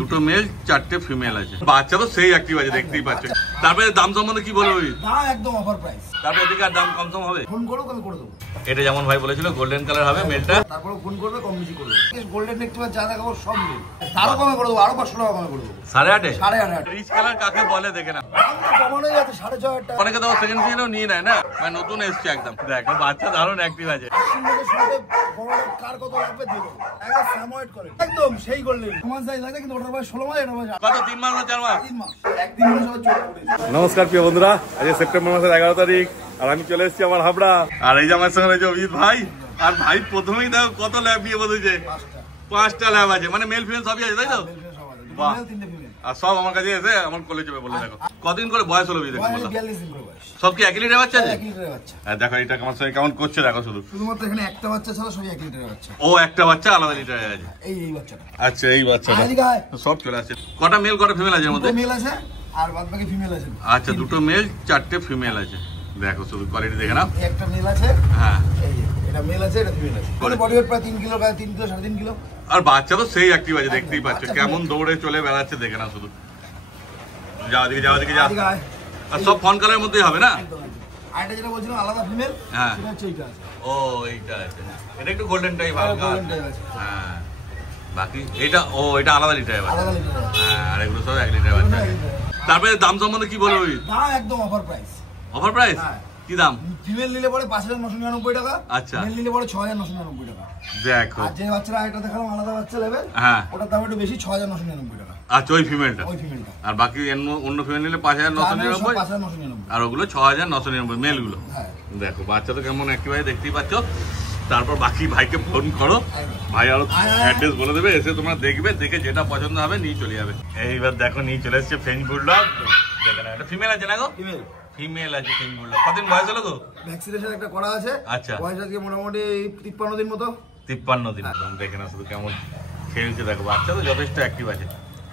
দুটো মেল চারটে ফিমেল আছে। বাচ্চা তো সেই অ্যাক্টিভ আছে, দেখতেই পাচ্ছ। তারপরে দাম সম্বন্ধে কি বলবো? দাম একদম অফার প্রাইস। তারপরে এদিকে আর দাম কম হবে? ফোন করো আমি করে দেবো। এটা যেমন ভাই বলেছিল গোল্ডেন কালার হবে মেলটা, তারপরে ফোন করবে কম বেশি করে দেবো। গোল্ডেন দেখতে পাচ্ছ যা দেখাবো সব মেল, তারও কমে করে দেবো, আরো 500 টাকা কমে করে দেবো। 8.5 8.5 রিচ কালার কাকে বলে দেখে না, কমানো যাচ্ছে 6.5 টাকা। অনেকে তো সেকেন্ড সিজনও নিয়ে নেয় না, মানে নতুন এসছে একদম। দেখো বাচ্চা দারুণ অ্যাক্টিভ আছে। কার কত লাগবে দিয়ে দেবো, একদম সামওয়েট করে একদম সেই গোল্ডেন সমান সাইজ লাগে, কিন্তু ওটার বয়স 16 মাস, এটার বয়স কত 3 মাস না 4 মাস? 3 মাস। একদিন মনে সবাই চলে পড়েছে। নমস্কার প্রিয় বন্ধুরা, আজ সেপ্টেম্বর মাসের 11 তারিখ আর আমি চলে এসেছি আমার হাবড়া। আর এই যে আমার সঙ্গে রয়েছে অভিজিৎ ভাই। আর ভাই প্রথমেই দেখো কত ল্যাব নিয়ে বসেছে, 5টা ল্যাব আছে, মানে মেল ফিমেল সবই আছে তাই তো? বাহ। আর সব আমার কাছে এসে আমার কোলে চেপে বলে দেখো কতদিন করে বয়স হলো? সব কি 1 লিটার বাচ্চা আছে? দেখো এটা আমার সঙ্গে কেমন করছে দেখো, শুধুমাত্র এখানে একটা বাচ্চা ছাড়া সবই 1 লিটারের বাচ্চা। ও একটা বাচ্চা আলাদা লিটারে আছে। এই বাচ্চাটা। আচ্ছা এই বাচ্চাটা সব চলে আসছে। কটা মেল কটা ফিমেল আছে এর মধ্যে? মেল আছে আর বাদ বাকি ফিমেল আছে। আচ্ছা দুটো মেল চারটে ফিমেল আছে। দেখো শুধু কোয়ালিটি দেখে নাও। একটা মেল আছে, হ্যাঁ এই এটা মেল আছে, এটা ফিমেল আছে। বডি ওয়েট প্রায় 3 কিলো, প্রায় 3 কিলো 3.5 কিলো। আর বাচ্চা তো সেই অ্যাক্টিভ আছে, দেখতেই পাচ্ছ কেমন দৌড়ে চলে বেড়াচ্ছে দেখে নাও শুধু। যাও দিকে যাও দিকে যাও। আর সব ফন কালারের মধ্যেই হবে না? আর এটা যেটা বলছিলাম আলাদা ফিমেল, হ্যাঁ সেটা হচ্ছে এইটা আছে। ও এইটা আছে, এটা একটু গোল্ডেন টাইপ হালকা আছে। হ্যাঁ বাকি এটা ও এটা আলাদা লিটার আছে। আলাদা লিটার আছে। হ্যাঁ আর এগুলো সব 1 লিটার বাচ্চা। তারপরে দাম সম্বন্ধে কি বলবো? দাম একদম অফার প্রাইস। Offer price? কি দাম? ফিমেল নিলে পরে 5,999 টাকা। আচ্ছা মেল নিলে পরে 6,999 টাকা। দেখো আর যে বাচ্চারা এটা দেখালাম আলাদা বাচ্চা লেভেল, হ্যাঁ ওটার দাম একটু বেশি, 6,999 টাকা। আচ্ছা ওই ফিমেলটা। ওই ফিমেলটা। আর বাকি অন্য ফিমেল নিলে 5,999, 5,999। আর ওগুলো 6,999 মেলগুলো। হ্যাঁ দেখো বাচ্চা তো কেমন অ্যাক্টিভ আছে দেখতেই পাচ্ছ। তারপর বাকি ভাইকে ফোন করো, ভাই আরো অ্যাড্রেস বলে দেবে, এসে তোমরা দেখবে, দেখে যেটা পছন্দ হবে নিয়ে চলে যাবে। এইবার দেখো নিয়ে চলে এসছে ফ্রেঞ্চ বুলডগ। দেখে না এটা ফিমেল আছে না গো? ফিমেল ফিমেল আছে ফ্রেঞ্চ বুলডগ। কতদিন বয়স হলো গো? ভ্যাকসিনেশন একটা করা আছে। আচ্ছা বয়স আজকে মোটামুটি 53 দিন মতো। 53 দিন। দেখে না শুধু কেমন খেলছে দেখো, বাচ্চা তো যথেষ্ট অ্যাক্টিভ আছে।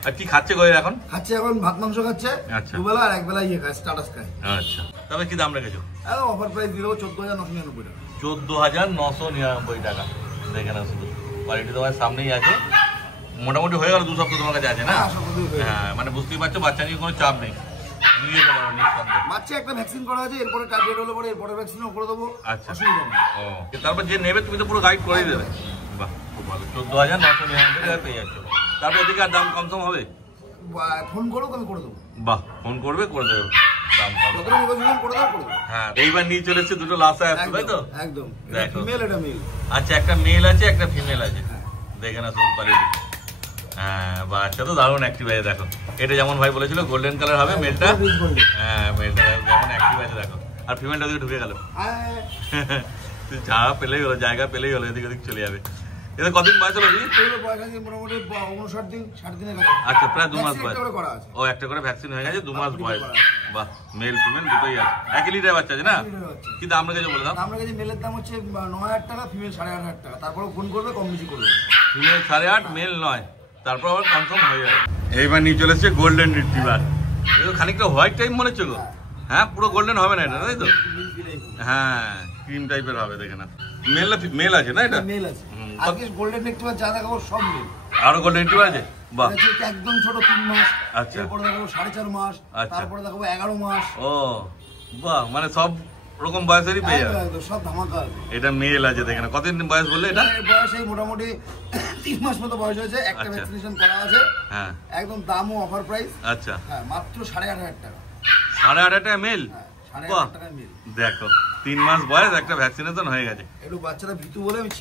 আর কি খাচ্ছে গো এখন? খাচ্ছে এখন ভাত মাংস খাচ্ছে। আচ্ছা দুবেলা আর একবেলা ইয়ে খায়, স্ট্যাটাস খায়। আচ্ছা তবে কি দাম রেখেছো? একদম অফার প্রাইস দিলেও 14,999 টাকা। 14,999 টাকা। দেখে না শুধু কোয়ালিটি তোমার সামনেই আছে। মোটামুটি হয়ে গেল 2 সপ্তাহ তোমার কাছে আছে না? হ্যাঁ মানে বুঝতেই পারছো বাচ্চা নিয়ে কোনো চাপ নেই, নিয়ে যেতে পারো নিঃসন্দেহে। বাচ্চা একটা ভ্যাকসিন করা আছে, এরপরে টার্গেট হলে পরে এরপরে ভ্যাকসিনও করে দেবো। আচ্ছা ও তারপর যে নেবে তুমি তো পুরো গাইড করেই দেবে। বাহ খুব ভালো, 14,999 টাকা পেয়ে যাচ্ছ। তারপর এদিকে আর দাম কম হবে? ফোন করো আমি করে দেবো। বাহ ফোন করবে করে দেবে, দাম কম করে দেবো। হ্যাঁ এইবার নিয়ে চলে এসছে দুটো লাসা আছে তাই তো? একদম দেখো ফিমেল, এটা মেল। আচ্ছা একটা মেল আছে একটা ফিমেল আছে। দেখে না শুধু কোয়ালিটি। হ্যাঁ বাচ্চা তো দারুণ অ্যাক্টিভ আছে দেখো। এটা যেমন ভাই বলেছিল গোল্ডেন কালার হবে মেলটা। হ্যাঁ মেলটা যেমন অ্যাক্টিভ আছে দেখো। আর ফিমেলটা দিকে ঢুকে গেল, যা পেলেই হলো, জায়গা পেলেই হলো, এদিকে ওদিক চলে যাবে। এটা কতদিন বয়স হলো? মোটামুটি 59 দিন 60 দিনের। আচ্ছা প্রায় 2 মাস বয়স। করা আছে। ও একটা করে ভ্যাকসিন হয়ে গেছে, 2 মাস বয়স। বাহ মেল ফিমেল দুটোই আছে। 1 লিটার বাচ্চা আছে না? কি দাম রেখেছো বলে দাম? আমরা কাছে মেলের দাম হচ্ছে 9,000 টাকা, ফিমেল 8,500 টাকা। তারপরে ফোন করবে কম বেশি করবে। ফিমেল 8.5 মেল 9, তারপর আবার কনফার্ম হয়ে যাবে। এইবার নিয়ে চলে এসছে গোল্ডেন রিট্রিভার। এটা খানিকটা হোয়াইট টাইপ মনে হচ্ছে গো। হ্যাঁ পুরো গোল্ডেন হবে না এটা তাই তো? হ্যাঁ ক্রিম টাইপের হবে। দেখে না মেল আছে না? এটা মেল আছে। আজকে গোল্ডেন রিট্রিভার যা দেখাবো সব মেল। আরো গোল্ডেন রিট্রিভার আছে? বাহ একদম ছোট 3 মাস। আচ্ছা এরপর দেখাবো 4.5 মাস। তারপরে দেখাবো 11 মাস। ও বাহ মানে সব রকম বয়সেরই পেয়ে যাবে সব ধামাকা আছে। এটা মেল আছে। দেখে না কতদিন বয়স বললে? এটা বয়স এই মোটামুটি 3 মাস মতো বয়স হয়েছে। একটা ভ্যাকসিনেশন করা আছে। হ্যাঁ একদম দামও অফার প্রাইস। আচ্ছা হ্যাঁ মাত্র 8,500 টাকা। 8,500 টাকা মেল? বাহ দেখো 3 মাস বয়স, একটা ভ্যাকসিনেশন হয়ে গেছে। একটু বাচ্চারা ভীতু বলে আমি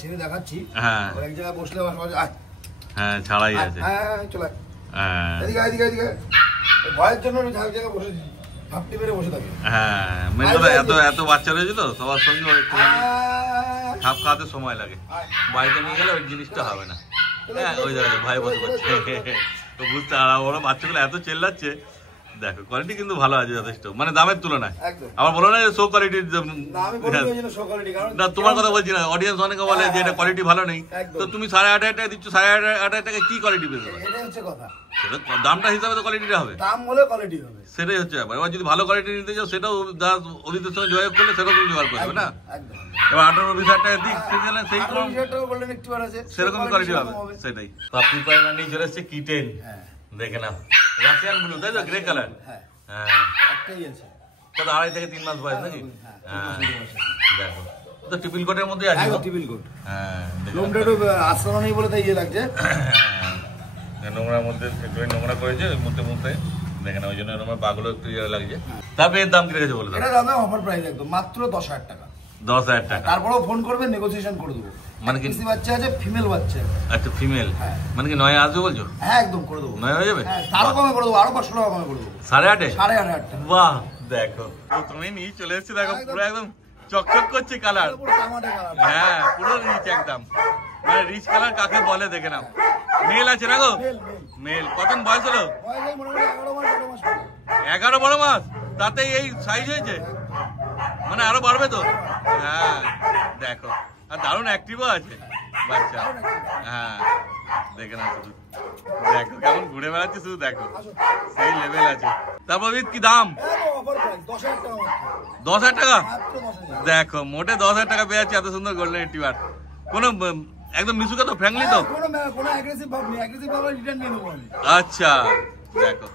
ছেড়ে দেখাচ্ছি। হ্যাঁ এক জায়গায় বসলে হ্যাঁ ছাড়াই আছে। হ্যাঁ চলে হ্যাঁ এদিকে ভয়ের জন্য এক জায়গায় বসে ভাবটি মেরে বসে থাকে। হ্যাঁ মেন কথা এত বাচ্চা রয়েছে তো সবার সঙ্গে খাপ খাওয়াতে সময় লাগে। বাড়িতে নিয়ে গেলে ওই জিনিসটা হবে না। হ্যাঁ ওই জায়গায় ভাই বসে করছে তো বুঝতে, আর ওরা বাচ্চাগুলো এত চেল্লাচ্ছে। দেখো কোয়ালিটি কিন্তু ভালো আছে যথেষ্ট, মানে দামের তুলনায়। আবার বলো না যে শো কোয়ালিটির, না তোমার কথা বলছি না, অডিয়েন্স অনেকে বলে যে এটা কোয়ালিটি ভালো নেই, তো তুমি 8,500 টাকা দিচ্ছ, 8,500 টাকা কি কোয়ালিটি পেতে পারো? সেটা দামটা হিসাবে তো কোয়ালিটিটা হবে, দাম হলে কোয়ালিটি হবে, সেটাই হচ্ছে ব্যাপার। এবার যদি ভালো কোয়ালিটি নিতে চাও সেটাও ওদের সঙ্গে যোগাযোগ করলে সেটাও তুমি জোগাড় করবে না। একদম। এবার 18-20 টাকা দিক সেই রকম গোল্ডেন রিট্রিভার আছে, সেরকম কোয়ালিটি হবে, সেটাই। পাপি পায়রা নিয়ে চলে এসছে কিটেন, দেখে নাও রাশিয়ান ব্লু, তাই তো গ্রে কালার। হ্যাঁ হ্যাঁ একটাই আছে, কত 2.5 থেকে 3 মাস বয়স নাকি? হ্যাঁ দেখো তো টিপিল কোটের মধ্যে আছে, টিপিল কোট। হ্যাঁ লোমটা একটু আশ্রম নেই বলে তাই ইয়ে লাগছে, নোংরার মধ্যে একটু নোংরা করেছে মুহূর্তে মুহূর্তে, দেখে না ওই জন্য নোংরা পাগুলো একটু ইয়ে লাগছে। তারপরে এর দাম কি রেখেছে বলে দাও? এটা দাম অফার প্রাইস একদম মাত্র 10,000 টাকা। 10,000 টাকা। তারপরেও ফোন করবে, নেগোসিয়েশন করে দেবো। মানে কি বাচ্চা আছে, ফিমেল বাচ্চা। আচ্ছা ফিমেল, হ্যাঁ। মানে কি 9 আসবে বলছো? হ্যাঁ একদম করে দেবো, 9 হয়ে যাবে? হ্যাঁ আরো কমে করে দেবো, আরো 500 টাকা কমে করে দেবো। 8.5? 8,500 টাকা। বাহ দেখো তুমি নিয়ে চলে এসেছি, দেখো পুরো একদম চকচক করছে কালার। পুরো টামাটে কালার। হ্যাঁ পুরো রিচ একদম, মানে রিচ কালার কাকে বলে দেখে নাও। মেল আছে না গো? মেল। মেল। কতদিন বয়স হলো? বয়স এই মোটামুটি 11 মাস 11 বড় মাস, তাতে এই সাইজ হয়েছে, মানে আরো বাড়বে তো। হ্যাঁ দেখো, আর দারুণ অ্যাক্টিভও আছে বাচ্চা। হ্যাঁ দেখে না শুধু, দেখো কেমন ঘুরে বেড়াচ্ছে শুধু, দেখো সেই লেভেল আছে। তারপর কি দাম? অফার প্রাইস 10,000 টাকা মাত্র। 10,000 টাকা? মাত্র 10,000। দেখো মোটে 10,000 টাকা পেয়ে যাচ্ছে এত সুন্দর গোল্ডেন রিট্রিভার। কোনো একদম মিশুকা তো, ফ্র্যাঙ্কলি তো? কোনো অ্যাগ্রেসিভ ভাব নেই, অ্যাগ্রেসিভ ভাবে রিটার্ন নিয়ে নেবো আমি। আচ্ছা দেখো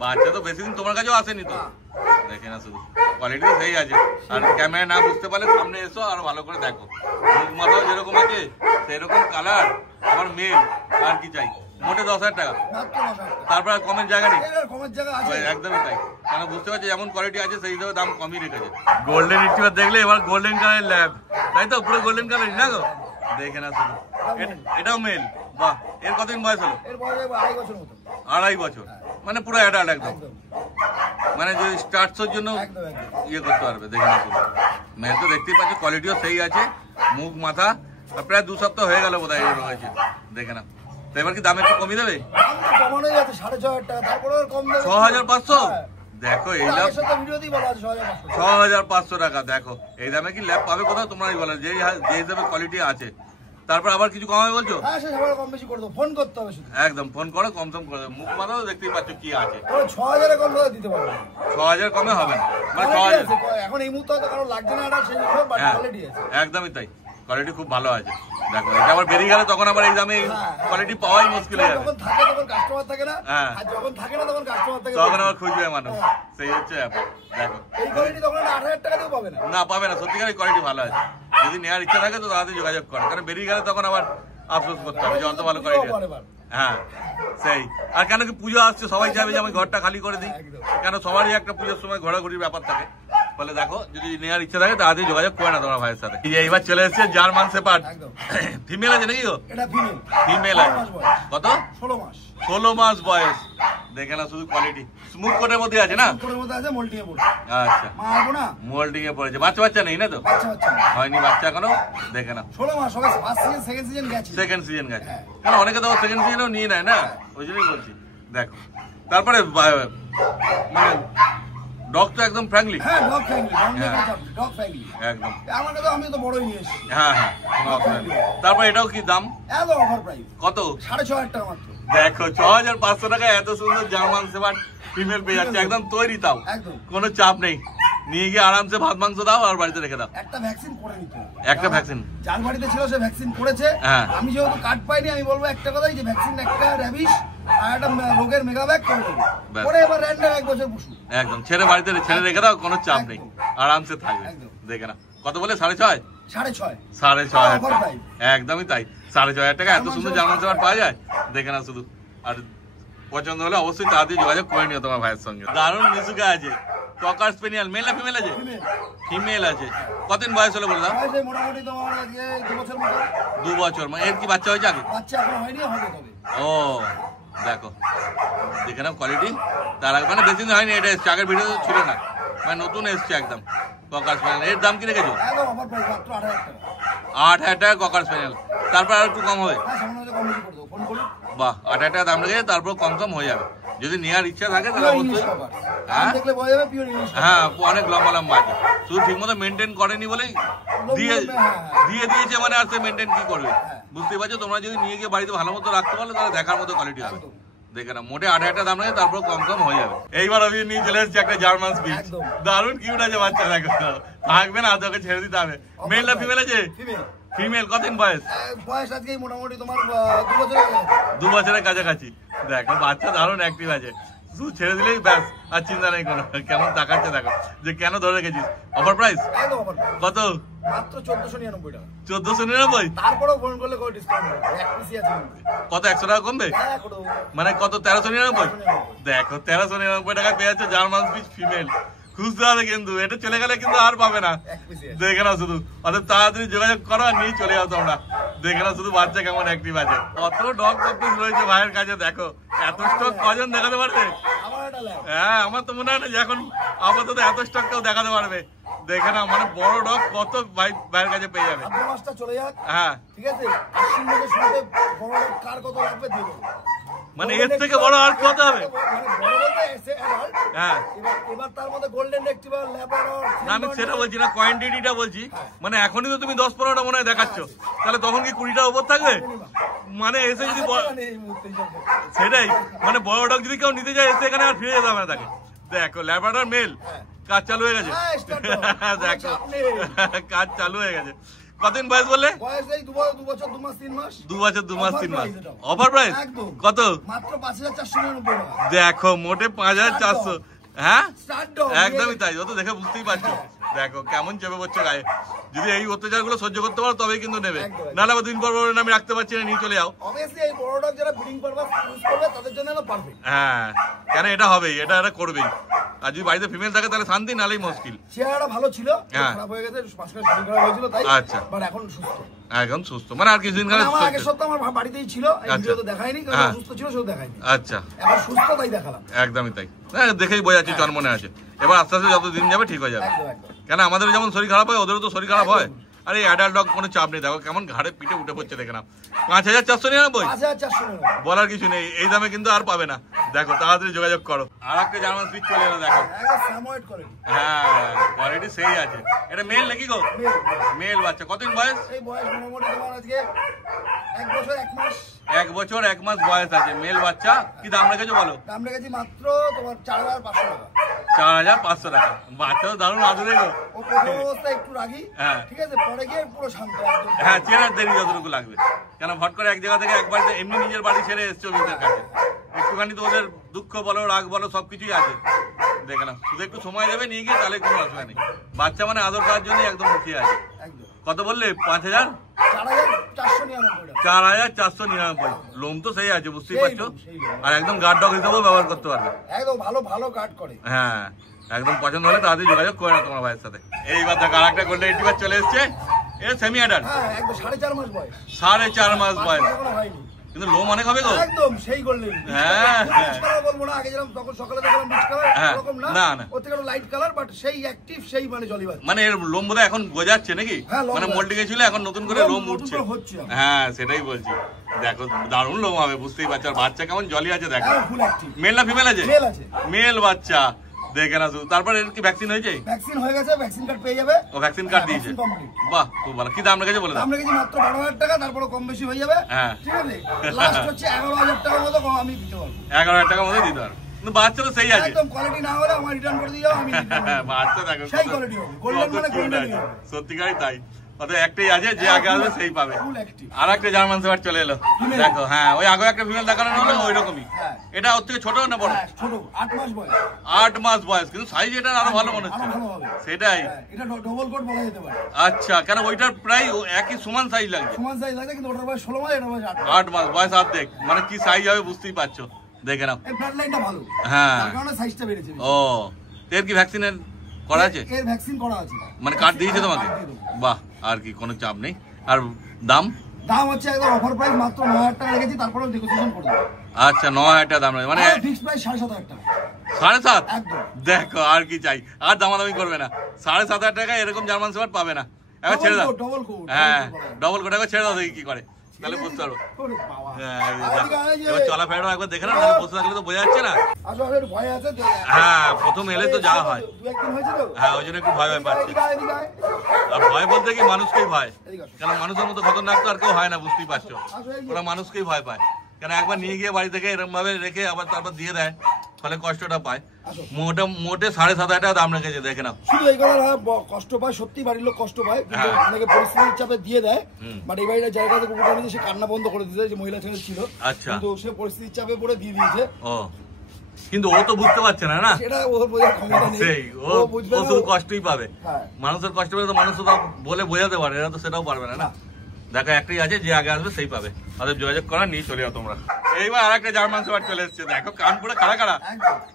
বাচ্চা তো বেশি দিন তোমার কাছেও আসেনি তো, দেখে না শুধু কোয়ালিটি সেই আছে। আর ক্যামেরা না বুঝতে পারলে সামনে এসো আর ভালো করে দেখো, মুখ মাথাও যেরকম আছে সেরকম কালার, আমার মেল, আর কি চাই। মোটে 10,000 টাকা, মাত্র 10,000 টাকা। তারপর আর কমের জায়গা নেই। এর কমের জায়গা আছে। একদমই তাই, কেন বুঝতে পারছি যেমন কোয়ালিটি আছে সেই হিসাবে দাম কমই রেখেছে। গোল্ডেন রিট্রিভার দেখলে এবার গোল্ডেন কালারের ল্যাব, তাই তো? পুরো গোল্ডেন কালারই না গো, দেখে না শুধু। এটাও মেল, বাহ। এর কতদিন বয়স হলো? এর বয়স 2.5 বছর মতো। 2.5 বছর, মানে পুরো অ্যাডাল্ট একদম, একদম মানে যে স্টার্টসের জন্য একদম। ইয়ে করতে পারবে, দেখে না শুধু। মেয়ে তো দেখতেই পাচ্ছি কোয়ালিটিও সেই আছে, মুখ মাথা। আর প্রায় 2 সপ্তাহ হয়ে গেল বোধহয় রয়েছে, দেখে না। তো এবার কি দাম একটু কমিয়ে দেবে? দাম তো কমানোই আছে 6,500 টাকা, তারপরে আর কম দেবে। 6,500? হ্যাঁ। দেখো এই লাভ, আগের সাথে ভিডিওতেই বলা আছে 6,500 টাকা। 6,500 টাকা। দেখো এই দামে কি ল্যাব পাবে কোথাও? তোমরাই বলো, যে হিসাবে কোয়ালিটি আছে। তারপর আবার কিছু কমাবে বলছো? হ্যাঁ সে সবার কম বেশি করে দেবো, ফোন করতে হবে শুধু। একদম ফোন করো, কম সম করে দেবে। মুখ মাথাও দেখতেই পাচ্ছ কি আছে। তবে 6,000 এর কম করে দিতে পারবো না। 6,000 কমে হবে না, মানে কোয়ালিটি 6,000। আছে, এখন এই মুহূর্তে হয়তো কারো লাগছে না, এটা সেই হিসেবে বাট হ্যাঁ কোয়ালিটি আছে। একদমই তাই, কোয়ালিটি খুব ভালো আছে। দেখো এটা আবার বেরিয়ে গেলে তখন আবার এই দামে কোয়ালিটি পাওয়াই মুশকিল হয়ে যাবে। যখন থাকে তখন কাস্টমার থাকে না, হ্যাঁ। আর যখন থাকে না তখন কাস্টমার থাকে। তখন আবার খুঁজবে মানুষ, সেই হচ্ছে ব্যাপার। দেখো এই কোয়ালিটি তখন 8,000 টাকা দিয়েও পাবে না। না, পাবে না, সত্যিকারের কোয়ালিটি ভালো আছে। যদি নেওয়ার ইচ্ছা থাকে তো তাড়াতাড়ি যোগাযোগ করে, কারণ বেরিয়ে গেলে তখন আবার আফসোস করতে হবে যে অত ভালো কোয়ালিটি। হ্যাঁ সেই, আর কেন কি পুজো আসছে, সবাই চাইবে যে আমি ঘরটা খালি করে দিই, কেন সবারই একটা পুজোর সময় ঘোরাঘুরির ব্যাপার থাকে। বলে দেখো যদি নেওয়ার ইচ্ছা থাকে তাড়াতাড়ি যোগাযোগ করে না তোমার ভাইয়ের সাথে। এইবার চলে এসেছে জার্মান শেপার্ড, ফিমেল আছে নাকি গো? এটা ফিমেল। ফিমেল আছে। কত? 16 মাস। 16 মাস বয়স, দেখে না শুধু কোয়ালিটি। স্মুথ কোটের মধ্যে আছে না? কোটের মধ্যে আছে, মোল্টিং এ পড়ে। আচ্ছা মা আসবো না, মোল্ডিং এ পড়েছে। বাচ্চা নেই না তো? বাচ্চা না। হয়নি বাচ্চা এখনো, দেখে না। 16 মাস হবে, ফার্স্ট সিজন সেকেন্ড সিজন গেছে। সেকেন্ড সিজন গেছে, কারণ অনেকে তো সেকেন্ড সিজনেও নিয়ে নেয় না, ওই জন্যই বলছি। দেখো তারপরে মানে ডগ তো একদম ফ্র্যাঙ্কলি। হ্যাঁ ডগ ফ্যামিলি, ডগ ফ্যামিলি একদম। আমার কাছে আমি তো বড়ই নিয়ে এসেছি। হ্যাঁ হ্যাঁ, তারপর এটাও কি দাম? এত অফার প্রাইস কত? 6,500 টাকা মাত্র। দেখো 6,500 টাকা এত সুন্দর জার্মান শেপার্ড ফিমেল পেয়ে যাচ্ছে, একদম তৈরি, তাও একদম কোনো চাপ নেই। নিয়ে গিয়ে আরামসে ভাত মাংস দাও আর বাড়িতে রেখে দাও। একটা ভ্যাকসিন করে নিতে হবে। একটা ভ্যাকসিন? যার বাড়িতে ছিল সে ভ্যাকসিন করেছে। হ্যাঁ। আমি যেহেতু কার্ড পাইনি, আমি বলবো একটা কথাই, যে ভ্যাকসিন একটা র্যাবিশ আর একটা রোগের মেগাব্যাগ করে দেবো, ব্যাস। করে এবার র্যান্ডম 1 বছর পুষু। একদম ছেড়ে বাড়িতে ছেড়ে রেখে দাও, কোনো চাপ নেই, আরামসে থাকবে। একদম। দেখে না কত বলে? 6,500? 6,500। 6,500 অফার টাকা, প্রাইস। একদমই তাই। 6,500 টাকা এত সুন্দর জার্মান শেপার্ড পাওয়া যায়, দেখে না শুধু। আর পছন্দ হলে অবশ্যই তাড়াতাড়ি যোগাযোগ করে নিও তোমার ভাইয়ের সঙ্গে। দারুণ মিশুকা আছে, ককার স্পেনিয়াল। মেল না ফিমেল আছে? ফিমেল। ফিমেল আছে। কতদিন বয়স হলো বলে দাও? বয়স এই মোটামুটি তোমার আজকে 2 বছর মতো। 2 বছর, মানে এর কি বাচ্চা হয়েছে আগে? বাচ্চা এখনো হয়নি, হবে তবে। ও দেখো, দেখে নাও কোয়ালিটি। তার আগে মানে বেশি দিন হয়নি, এটা এসছে, আগের ভিডিও ছিল না, মানে নতুন এসছে একদম ককার স্পেনিয়াল। এর দাম কি রেখেছো? একদম অফার প্রাইস, মাত্র 8,000 টাকা। 8,000 টাকা ককার স্পেনিয়াল। তারপর আর একটু কম হবে? হ্যাঁ সামনে কম বেশি করে দেবো, ফোন করুন। বাহ, 8,000 টাকা দাম রেখেছে, তারপর কম সম হয়ে যাবে। যদি নেওয়ার ইচ্ছা থাকে তাহলে Pure English অবশ্যই। cover। হ্যাঁ দেখলে বোঝা যাবে পিওর ইংলিশ। হ্যাঁ, অনেক লম্বা লম্বা আছে, শুধু ঠিক মতো মেনটেন করেনি বলেই দিয়ে দিয়েছে, মানে আর সে মেনটেন কি করবে? বুঝতে পারছো? তোমরা যদি নিয়ে গিয়ে বাড়িতে ভালো মতো রাখতে পারলে তাহলে দেখার মতো কোয়ালিটি হবে। দেখে না মোটে 8,000 দাম লাগে, তারপর কম কম হয়ে যাবে। এইবার আমি নিয়ে চলে এসেছি একটা জার্মান স্পিচ, দারুণ কিউট আছে বাচ্চা, দেখো থাকবে না, তোকে ছেড়ে দিতে হবে। মেল না ফিমেল আছে? ফিমেল। কতদিন বয়স? বয়স আজকে মোটামুটি তোমার 2 বছরের কাছাকাছি। দেখো বাচ্চা দারুণ অ্যাক্টিভ আছে, শুধু ছেড়ে দিলেই ব্যাস, আর চিন্তা নেই কোনো। কেমন তাকাচ্ছে দেখো, যে কেন ধরে রেখেছিস। অফার প্রাইস কত? মাত্র 1499 টাকা। 1499? তারপরেও ফোন করলে কোনো ডিসকাউন্ট হবে, এক পিসি আছে। কত 100 টাকা কমবে? হ্যাঁ করো। মানে কত 1399? দেখো 1399 টাকা পেয়ে যাচ্ছে জার্মান স্পিচ ফিমেল। খুঁজতে হবে কিন্তু, এটা চলে গেলে কিন্তু আর পাবে না। দেখে নাও শুধু, অর্থাৎ তাড়াতাড়ি যোগাযোগ করো আর নিয়ে চলে যাও তোমরা। দেখে নাও শুধু বাচ্চা কেমন অ্যাক্টিভ আছে। কত ডগ কপিস রয়েছে ভাইয়ের কাছে, দেখো এত স্টক কজন দেখাতে পারবে? হ্যাঁ আমার তো মনে হয় না যে এখন আপাতত এত স্টক কেউ দেখাতে পারবে। দেখে না মানে বড় ডগ কত ভাইয়ের কাছে পেয়ে যাবে। চলে যাক, হ্যাঁ ঠিক আছে। আশ্বিনের শুরুতে বড় ডগ কার কত লাগবে দিয়ে দেবো। মানে এর থেকে বড় আর কত হবে? হ্যাঁ এবার তার মধ্যে গোল্ডেন রেট্রিভার, ল্যাব্রাডর। আমি সেটা বলছি না, কোয়ান্টিটিটা বলছি। মানে এখনই তো তুমি 10-15টা মনে হয় দেখাচ্ছ, তাহলে তখন কি 20টা উপর থাকবে? মানে এসে যদি সেটাই, মানে বড় ডগ যদি কেউ নিতে যায় এসে এখানে আর ফিরে যেতে হবে না তাকে। দেখো ল্যাব্রাডর মেল, কাজ চালু হয়ে গেছে। দেখো কাজ চালু হয়ে গেছে। কতদিন বয়স বললে? বয়স এই 2 বছর 2 মাস 3 মাস। 2 বছর 2 মাস 3 মাস। অফার প্রাইস কত? মাত্র 5499 টাকা। দেখো মোটে 5400। হ্যাঁ স্টার্ট ডগ, একদমই তাই, ও তো দেখে বুঝতেই পারছো। দেখো কেমন চেপে পড়ছে গায়ে। যদি এই অত্যাচার গুলো সহ্য করতে পারো তবেই কিন্তু নেবে, নাহলে আবার দিন পর আমি রাখতে পারছি না, নিয়ে চলে যাও। অবভিয়াসলি এই বড় ডগ যারা ব্রিডিং পারপাস ইউজ করবে তাদের জন্য এটা পারফেক্ট। হ্যাঁ কেন এটা হবেই, এটা করবেই। আর যদি বাড়িতে ফিমেল থাকে তাহলে শান্তি, নালেই মুশকিল। চেহারাটা ভালো ছিল, খারাপ হয়ে গেছে, মাঝখানে শরীর খারাপ হয়েছিল তাই। আচ্ছা বাট এখন সুস্থ। এখন সুস্থ মানে আর কিছুদিন গেলে আমার আগের সপ্তাহে আমার বাড়িতেই ছিল, এই ভিডিওতে দেখাইনি কারণ সুস্থ ছিল, শুধু দেখাইনি। আচ্ছা এখন সুস্থ তাই দেখালাম। একদমই তাই, হ্যাঁ দেখেই বোঝা যাচ্ছে জন্মনে আছে। এবার আস্তে আস্তে যত দিন যাবে ঠিক হয়ে যাবে। কেন আমাদের যেমন শরীর খারাপ হয় ওদেরও তো শরীর খারাপ হয়। আরে অ্যাডাল্ট ডগ কোনো চাপ নেই, দেখো কেমন ঘাড়ে পিঠে উঠে পড়ছে। দেখে না 5499, 5499 বলার কিছু নেই। এই দামে কিন্তু আর পাবে না। দেখো তাড়াতাড়ি যোগাযোগ করো। আর একটা জার্মান স্পিচ চলে এলো, দেখো হ্যাঁ কোয়ালিটি সেই আছে। এটা মেল নাকি গো? মেল বাচ্চা। কতদিন বয়স? এই বয়স মোটামুটি তোমার আজকে 1 বছর 1 মাস। 1 বছর 1 মাস বয়স আছে, মেল বাচ্চা। কি দাম রেখেছো বলো? দাম রেখেছি মাত্র তোমার 4500 টাকা। 4500 টাকা। বাচ্চা তো দারুণ আদুরে গো। ও প্রথম অবস্থায় একটু রাগি, হ্যাঁ ঠিক আছে, পরে গিয়ে পুরো শান্ত। হ্যাঁ চেনার দেরি যতটুকু লাগবে, কেন ভট করে এক জায়গা থেকে একবার এমনি নিজের বাড়ি ছেড়ে এসছে অভিজ্ঞতার কাছে। একটুখানি তো ওদের দুঃখ বলো রাগ বলো সবকিছুই আছে। দেখে না শুধু একটু সময় দেবে নিয়ে গিয়ে, তাহলে কোনো অসুবিধা নেই। বাচ্চা মানে আদর করার জন্য একদম মুখিয়ে আছে। কত বললে? 5000? 4499। লোম তো সেই আছে বুঝতেই পারছো, আর একদম গার্ড ডগ হিসেবেও ব্যবহার করতে পারবে। একদম ভালো গার্ড করে। হ্যাঁ একদম পছন্দ হলে তাড়াতাড়ি যোগাযোগ করে না তোমার ভাইয়ের সাথে। এইবার দেখো আর একটা গোল্ডেন রিট্রিভার চলে এসছে। এটা সেমি অ্যাডাল্ট। হ্যাঁ একদম 4.5 মাস বয়স। 4.5 মাস বয়স, কিন্তু লোম অনেক হবে গো। একদম সেই গোল্ডেন। হ্যাঁ বলবো না, আগে যেরকম তখন সকালে দেখলাম মিক্স কালার, এরকম না, ওর থেকে একটু লাইট কালার, বাট সেই অ্যাক্টিভ, সেই মানে জলি বাচ্চা। মানে এর লোম বোধহয় এখন গজাচ্ছে নাকি, মানে মোল্ডিং এ ছিল, এখন নতুন করে লোম উঠছে। হ্যাঁ সেটাই বলছি। দেখো দারুণ লোম হবে বুঝতেই পারছো। আর বাচ্চা কেমন জলি আছে দেখো। মেল না ফিমেল আছে? মেল বাচ্চা। দেখে না শুধু। তারপর এর কি ভ্যাকসিন হয়েছে? ভ্যাকসিন হয়ে গেছে, ভ্যাকসিন কার্ড পেয়ে যাবে। ও ভ্যাকসিন কার্ড দিয়েছে, বাহ খুব ভালো। কি দাম রেখেছে বলে দাও? দাম রেখেছি মাত্র 12000 টাকা, তারপরে কম বেশি হয়ে যাবে। হ্যাঁ ঠিক আছে, লাস্ট হচ্ছে 11000 টাকার মতো আমি দিতে পারবো। 11000 টাকার মতো দিতে পারবো, কিন্তু বাচ্চা তো সেই আছে। একদম কোয়ালিটি না হলে আমার রিটার্ন করে দিও, আমি বাচ্চা দেখো সেই কোয়ালিটি হবে, গোল্ডেন মানে গোল্ডেন হবে। সত্যিকারই তাই। অতএব একটাই আছে, যে আগে আসবে সেই পাবে। আর একটা জার্মান শেফার্ড চলে এলো, দেখো। হ্যাঁ ওই আগে একটা ফিমেল দেখানো হলো ওই রকমই। এটা ওর থেকে ছোট না বড়? ছোট, 8 মাস বয়স। 8 মাস বয়স, কিন্তু সাইজ এটা আরো ভালো মনে হচ্ছে। সেটাই, এটা ডবল কোট বলা যেতে পারে। আচ্ছা কেন ওইটার প্রায় একই সমান সাইজ লাগছে? সমান সাইজ লাগে, কিন্তু ওটার বয়স 16 মাস, এটার বয়স 8 মাস বয়স। অর্ধেক, মানে কি সাইজ হবে বুঝতেই পারছো। দেখে নাও এই ফ্ল্যাট লাইনটা ভালো, হ্যাঁ তার কারণে সাইজটা বেড়েছে। ও এর কি ভ্যাকসিনের করা আছে? এর ভ্যাকসিন করা আছে, মানে কার্ড দিয়েছে তোমাকে? বাহ, আর কি কোনো চাপ নেই। আর দাম? দাম হচ্ছে একদম অফার প্রাইস, মাত্র 9000 টাকা রেখেছি, তারপরে নেগোসিয়েশন করে দেব। আচ্ছা 9000 টাকা দাম, মানে ফিক্স প্রাইস 7500 টাকা। 7.5? একদম। দেখো আর কি চাই, আর দামাদামি করবে না। 7500 টাকা এরকম জার্মান শেফার্ড পাবে না। এখন ছেড়ে দাও। Double quote. হ্যাঁ ডবল কোট একবার ছেড়ে দাও, দেখি কি করে, তাহলে বুঝতে পারবো। এবার চলাফেরাটা একবার দেখে না, নাহলে বসে থাকলে তো বোঝা যাচ্ছে না। হ্যাঁ প্রথম এলে তো যা হয়, হ্যাঁ ওই জন্য একটু ভয় ভয় পাচ্ছে। আর ভয় বলতে কি মানুষকেই ভয়, কেন মানুষের মতো খতরনাক তো আর কেউ হয় না, বুঝতেই পারছো। ওরা মানুষকেই ভয় পায়। কেন একবার নিয়ে গিয়ে বাড়ি থেকে এরকম ভাবে রেখে আবার তারপর দিয়ে দেয়, ফলে কষ্টটা পায়। মোটে 7,500 টাকা দাম রেখেছে, দেখে নাও। শুধু এই কথা কষ্ট পায়, সত্যি বাড়ির লোক কষ্ট পায়, কিন্তু অনেকে পরিস্থিতির চাপে দিয়ে দেয়। বাট এই বাড়িটা জায়গাতে কুকুরটা নিয়ে সে কান্না বন্ধ করে দিয়েছে, যে মহিলা ছেলে ছিল, কিন্তু সে পরিস্থিতির চাপে পড়ে দিয়ে দিয়েছে। কিন্তু ও তো বুঝতে পারছে না, না সেটা ওর বোঝার ক্ষমতা নেই, সেই ও শুধু কষ্টই পাবে। মানুষের কষ্ট পেলে তো মানুষ তো বলে বোঝাতে পারে, এরা তো সেটাও পারবে না। দেখো একটাই আছে, যে আগে আসবে সেই পাবে। তাদের যোগাযোগ করা, নিয়ে চলে যাও তোমরা। এইবার আর একটা জার্মান শেফার্ড চলে এসছে, দেখো কান পুরো খাড়া খাড়া।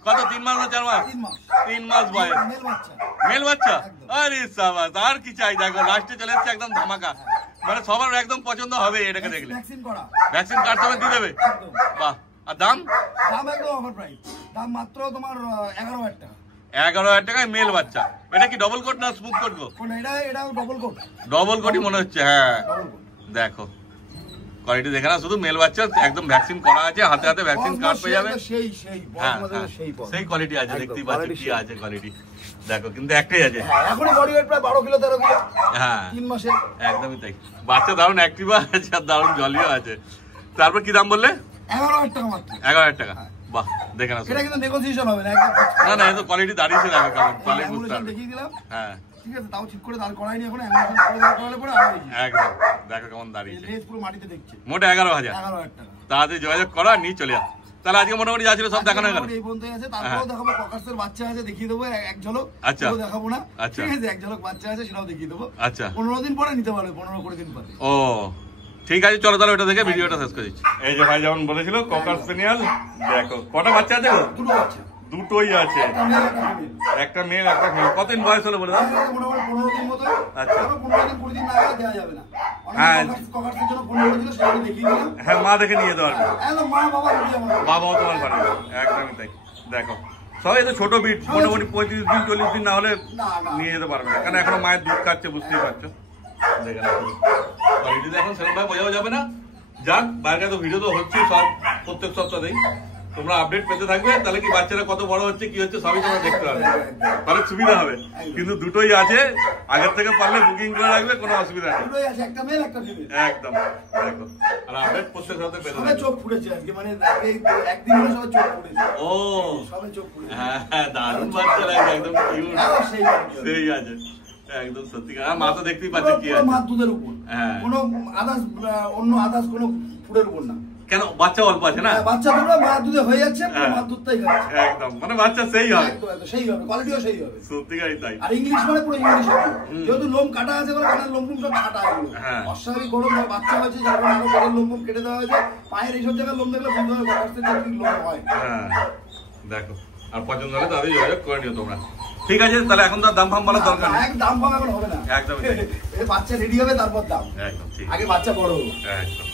কত 3 মাস না 4 মাস? 3 মাস বয়স, মেল বাচ্চা। আরে সাবাস, আর কি চাই। দেখো লাস্টে চলে এসছে একদম ধামাকা, মানে সবার একদম পছন্দ হবে এটাকে দেখলে। ভ্যাকসিন কার্ড সবাই দিয়ে দেবে, বাহ। আর দাম? দাম একদম অফার প্রাইস, দাম মাত্র তোমার 11,000 টাকা। 11,000 টাকায় মেল বাচ্চা। এটা কি ডবল কোট না স্মুথ কোট গো? এটা ডবল কোট। ডবল কোটই মনে হচ্ছে, হ্যাঁ। দেখো কোয়ালিটি দেখে না, শুধু মেল বাচ্চা, একদম ভ্যাকসিন করা আছে, হাতে হাতে ভ্যাকসিন কার্ড পেয়ে যাবে। সেই কোয়ালিটি আছে, দেখতেই পাচ্ছ কি আছে কোয়ালিটি। দেখো কিন্তু একটাই আছে, এখনো বডি ওয়েট প্রায় 12 কিলো 13 কিলো। হ্যাঁ 3 মাসে একদমই তাই। বাচ্চা দারুণ অ্যাক্টিভ আছে আর দারুণ জলিও আছে। তারপর কি দাম বললে? 11,000 টাকা মাত্র। 11,000 টাকা, বাহ। দেখে না, এটা কিন্তু নেগোসিয়েশন হবে না, না না, এত কোয়ালিটি দাঁড়িয়েছে। দেখো কেমন কোয়ালিটি বুঝতে পারবে। দেখিয়ে দিলাম, হ্যাঁ ঠিক আছে, তাও ঠিক করে দাঁড় করাইনি এখন, অ্যাম্বুলেন্স করে দাঁড় করালে পরে আবার দেখি। একদম দেখো কেমন দাঁড়িয়েছে, লেজ পুরো মাটিতে দেখছে। মোটে 11,000 টাকা। তাড়াতাড়ি যোগাযোগ করো, নিয়ে চলে যাও। তাহলে আজকে মোটামুটি যা ছিল সব দেখানো গেল। এই পর্যন্তই আছে, তারপরেও দেখাবো ককার্সের বাচ্চা আছে, দেখিয়ে দেবো এক ঝলক। আচ্ছা, দেখাবো না, আচ্ছা, ঠিক আছে, এক ঝলক বাচ্চা আছে, সেটাও দেখিয়ে দেবো। আচ্ছা, 15 দিন পরে নিতে পারবে, 15-20 দিন পরে। ও ঠিক আছে, চলো তাহলে ওটা দেখে ভিডিওটা শেষ করে দিচ্ছি। এই যে ভাই যেমন বলেছিল ককার স্পেনিয়াল, দেখো কটা বাচ্চা আছে গো? দুটো বাচ্চা। দুটোই আছে, একটা মেল একটা ফিমেল। কতদিন বয়স হলো বলে দাও? মোটামুটি 15 দিন মতো। আচ্ছা, 15 দিন 20 দিন না গেলে দেওয়া যাবে না। হ্যাঁ ককার্সের জন্য 15 দিন সেটা দেখিয়ে দিলাম। হ্যাঁ, মা দেখে নিয়ে যেতে পারবে। একদম মা বাবা দুটোই আমার, বাবাও তোমার পারবে, একদমই তাই। দেখো সবাই তো ছোট বিট, মোটামুটি 35 দিন 40 দিন না হলে নিয়ে যেতে পারবে না, কারণ এখনো মায়ের দুধ খাচ্ছে, বুঝতেই পারছো। দেখে না, কোয়ালিটি এখন সেরকম ভাবে বোঝাও যাবে না। যাক, বাইরে তো ভিডিও তো হচ্ছে সব প্রত্যেক সপ্তাহেই, তোমরা আপডেট পেতে থাকবে। তাহলে কি বাচ্চারা কত বড় হচ্ছে কি হচ্ছে সবই তোমরা দেখতে পাবে, তাহলে সুবিধা হবে। কিন্তু দুটোই আছে, আগের থেকে পারলে বুকিং করে রাখবে, কোনো অসুবিধা নেই। দুটোই আছে, একটা মেল একটা ফিমেল। একদম দেখো, আর আপডেট প্রত্যেক সপ্তাহে পেতে থাকবে। চোখ ফুটেছে আজকে, মানে এই একদিন হলো সবাই চোখ ফুটেছে। ও সবাই চোখ ফুটেছে, হ্যাঁ দারুণ বাচ্চা লাগে, একদম কিউট। সেই আছে একদম সত্যিকার। আর মা তো দেখতেই পাচ্ছে কি আছে, মা দুধের উপর, কোনো আদার্স অন্য আদার্স কোনো ফুডের উপর না। কেন? বাচ্চা অল্প আছে না, বাচ্চা দুটো মা দুধে হয়ে যাচ্ছে, মা দুধটাই খাচ্ছে একদম, মানে বাচ্চা সেই হবে, সেই হবে, কোয়ালিটিও সেই হবে, সত্যিকারই তাই। আর ইংলিশ মানে পুরো ইংলিশ হবে, যেহেতু লোম কাটা আছে বলে কানের লোম সব কাটা এগুলো, অস্বাভাবিক গরম বাচ্চা হয়েছে, যার কারণে আরো পেটের লোম কেটে দেওয়া হয়েছে। পায়ের এইসব জায়গায় লোম দেখলে বুঝতে হবে ককার্সের যে লোম হয়। হ্যাঁ দেখো, আর পছন্দ হলে তাদের যোগাযোগ করে নিও তোমরা। ঠিক আছে, তাহলে এখন তো দাম ফাম বলার দরকার নেই, দাম ফাম এখন হবে না, একদম বাচ্চা রেডি হবে তারপর দাম, একদম ঠিক, আগে বাচ্চা বড় হবে। একদম।